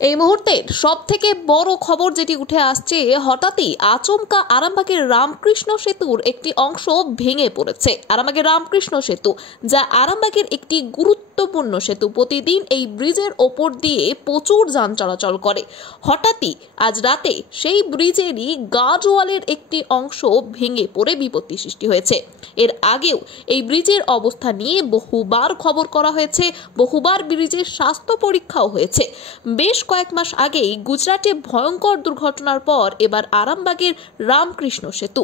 এই মুহূর্তের সবথেকে বড় খবর যেটি উঠে আসছে, হঠাৎই আচমকা আরামবাগের রামকৃষ্ণ সেতুর একটি অংশ ভেঙে পড়েছে। আরামবাগের রামকৃষ্ণ সেতু, যা আরামবাগের একটি গুরুত্বপূর্ণ সেতু, প্রতিদিন এই ব্রিজের ওপর দিয়ে প্রচুর যান চলাচল করে। হঠাৎই আজ রাতে সেই ব্রিজেরই গার্ডওয়ালের একটি অংশ ভেঙে পড়ে বিপত্তি সৃষ্টি হয়েছে। এর আগেও এই ব্রিজের অবস্থা নিয়ে বহুবার খবর করা হয়েছে, বহুবার ব্রিজের স্বাস্থ্য পরীক্ষাও হয়েছে। বেশ কয়েক মাস আগেই গুজরাটে ভয়ঙ্কর দুর্ঘটনার পর এবার আরামবাগের রামকৃষ্ণ সেতু।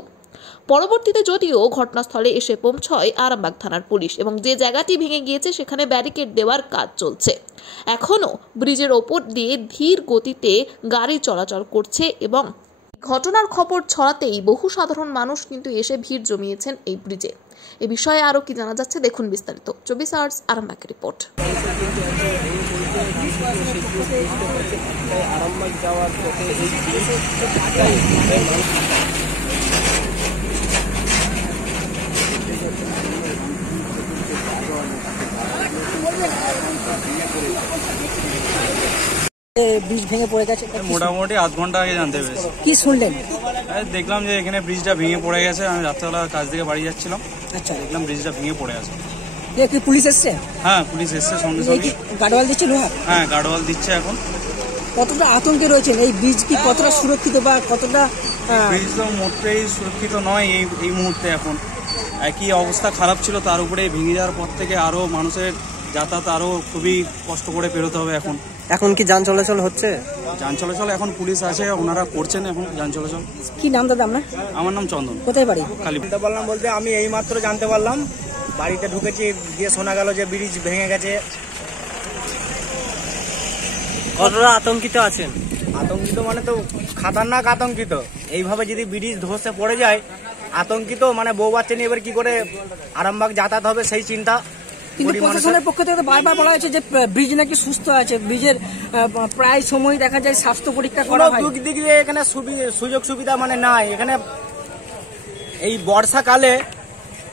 পরবর্তীতে যদিও ঘটনাস্থলে এসে পৌঁছয় আরামবাগ থানার পুলিশ এবং যে জায়গাটি ভেঙে গিয়েছে সেখানে ব্যারিকেড দেওয়ার কাজ চলছে। এখনো ব্রিজের ওপর দিয়ে ধীর গতিতে গাড়ি চলাচল করছে এবং ঘটনার খবর ছড়াতেই বহু সাধারণ মানুষ কিন্তু এসে ভিড় জমিয়েছেন এই ব্রিজে। এ বিষয়ে আরো কি জানা যাচ্ছে দেখুন বিস্তারিত। 24 আওয়ার্স আরামবাগ রিপোর্ট। আরামবাগ যাওয়ার পথে ব্রিজ ভেঙে পড়ে গেছে। মোটামুটি আধ ঘন্টা আগে জানতে পেরেছি। কি শুনলেন? দেখলাম যে এখানে ব্রিজটা ভেঙে পড়ে গেছে। আমি রাত্রেবেলা কাজ থেকে বাড়ি যাচ্ছিলাম, আচ্ছা, দেখলাম ব্রিজটা ভেঙে পড়ে আছে। কি পুলিশ এসছে? হ্যাঁ, পুলিশ এসছে সঙ্গে সঙ্গে। গার্ডওয়াল দিচ্ছে লোহা? হ্যাঁ, গার্ডওয়াল দিচ্ছে এখন। কতটা আতঙ্কে রয়েছেন? এই ব্রিজ কি কতটা সুরক্ষিত বা কতটা? ব্রিজ তো মোটেই সুরক্ষিত নয় এই মুহূর্তে। এখন একই অবস্থা খারাপ ছিল, তার উপরে ভেঙে যাওয়ার পর থেকে আরো মানুষের যাতায়াত আরো খুবই কষ্ট করে পেরোতে হবে। এখন কি যান চলাচল হচ্ছে? যান চলাচল এখন পুলিশ আছে, ওনারা করছেন এখন যান চলাচল। কি নাম দাদা আপনার? আমার নাম চন্দন। কোথায় বাড়ি? কালীপুর। বললাম বলতে আমি এইমাত্র জানতে পারলাম, বাড়িতে ঢুকেছি, দিয়ে শোনা গেল যে ব্রিজ ভেঙে গেছে। কতটা আতঙ্কিত আছেন? আতঙ্কিত মানে তো খাতারনাক আতঙ্কিত। এইভাবে যদি ব্রিজ ধসে পড়ে যায়, আতঙ্কিত মানে বউ বাচ্চা নিয়ে এবার কি করে আরামবাগ যাতায়াত হবে সেই চিন্তা। কিন্তু প্রশাসনের পক্ষ থেকে বারবার বলা হয়েছে যে ব্রিজ নাকি সুস্থ আছে, ব্রিজের প্রায় সময় দেখা যায় স্বাস্থ্য পরীক্ষা করা হয়। দিক দিয়ে এখানে সুযোগ সুবিধা মানে নাই। এখানে এই বর্ষাকালে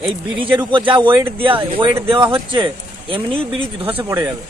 এই ব্রিজের উপর যা ওয়েট দেওয়া হচ্ছে, এমনি ব্রিজ ধসে পড়ে যাবে।